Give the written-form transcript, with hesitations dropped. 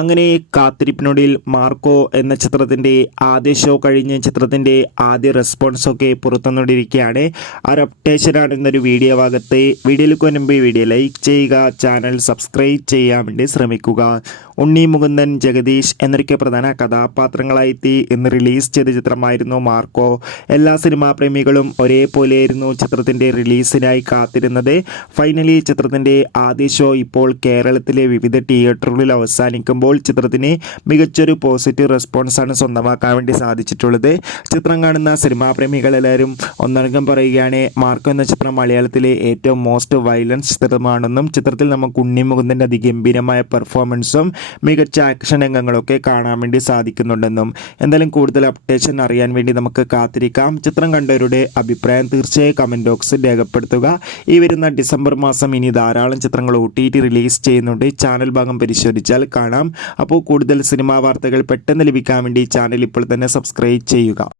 അങ്ങനെ കാത്തിരിപ്പിനൊടുവിൽ മാർക്കോ എന്ന ചിത്രത്തിൻ്റെ ആദ്യ ഷോ കഴിഞ്ഞ് ചിത്രത്തിൻ്റെ ആദ്യ റെസ്പോൺസൊക്കെ പുറത്തുവന്നുകൊണ്ടിരിക്കുകയാണ്. ആ ഒരു അപ്ഡേഷനാണ് ഇന്നൊരു വീഡിയോ ഭാഗത്ത്. വീഡിയോയിലേക്ക് വരുമ്പോൾ ഈ വീഡിയോ ലൈക്ക് ചെയ്യുക, ചാനൽ സബ്സ്ക്രൈബ് ചെയ്യാൻ വേണ്ടി ശ്രമിക്കുക. ഉണ്ണി മുകുന്ദൻ, ജഗദീഷ് എന്നൊക്കെ പ്രധാന കഥാപാത്രങ്ങളായി ഇന്ന് റിലീസ് ചെയ്ത ചിത്രമായിരുന്നു മാർക്കോ. എല്ലാ സിനിമാ പ്രേമികളും ഒരേപോലെയായിരുന്നു ചിത്രത്തിൻ്റെ റിലീസിനായി കാത്തിരുന്നത്. ഫൈനലി ചിത്രത്തിൻ്റെ ആദ്യ ഷോ ഇപ്പോൾ കേരളത്തിലെ വിവിധ തിയേറ്ററുകളിൽ അവസാനിക്കുമ്പോൾ ചിത്രത്തിന് മികച്ചൊരു പോസിറ്റീവ് റെസ്പോൺസാണ് സ്വന്തമാക്കാൻ വേണ്ടി സാധിച്ചിട്ടുള്ളത്. ചിത്രം കാണുന്ന സിനിമാ പ്രേമികളെല്ലാവരും ഒന്നടങ്കം പറയുകയാണ്, മാർക്കോ എന്ന ചിത്രം മലയാളത്തിലെ ഏറ്റവും മോസ്റ്റ് വയലൻസ് ചിത്രമാണെന്നും ചിത്രത്തിൽ നമുക്ക് ഉണ്ണി മുകുന്ദൻ്റെ അതിഗംഭീരമായ പെർഫോമൻസും മികച്ച ആക്ഷൻ രംഗങ്ങളൊക്കെ കാണാൻ വേണ്ടി സാധിക്കുന്നുണ്ടെന്നും. എന്തായാലും കൂടുതൽ അപ്ഡേഷൻ അറിയാൻ വേണ്ടി നമുക്ക് കാത്തിരിക്കാം. ചിത്രം കണ്ടവരുടെ അഭിപ്രായം തീർച്ചയായും കമൻറ്റ് ബോക്സിൽ രേഖപ്പെടുത്തുക. ഈ വരുന്ന ഡിസംബർ മാസം ഇനി ധാരാളം ചിത്രങ്ങൾ OTT റിലീസ് ചെയ്യുന്നുണ്ട്. ചാനൽ ഭാഗം പരിശോധിച്ചാൽ കാണാം. അപ്പോൾ കൂടുതൽ സിനിമാ വാർത്തകൾ പെട്ടെന്ന് ലഭിക്കാൻ വേണ്ടി ചാനൽ ഇപ്പോൾ തന്നെ സബ്സ്ക്രൈബ് ചെയ്യുക.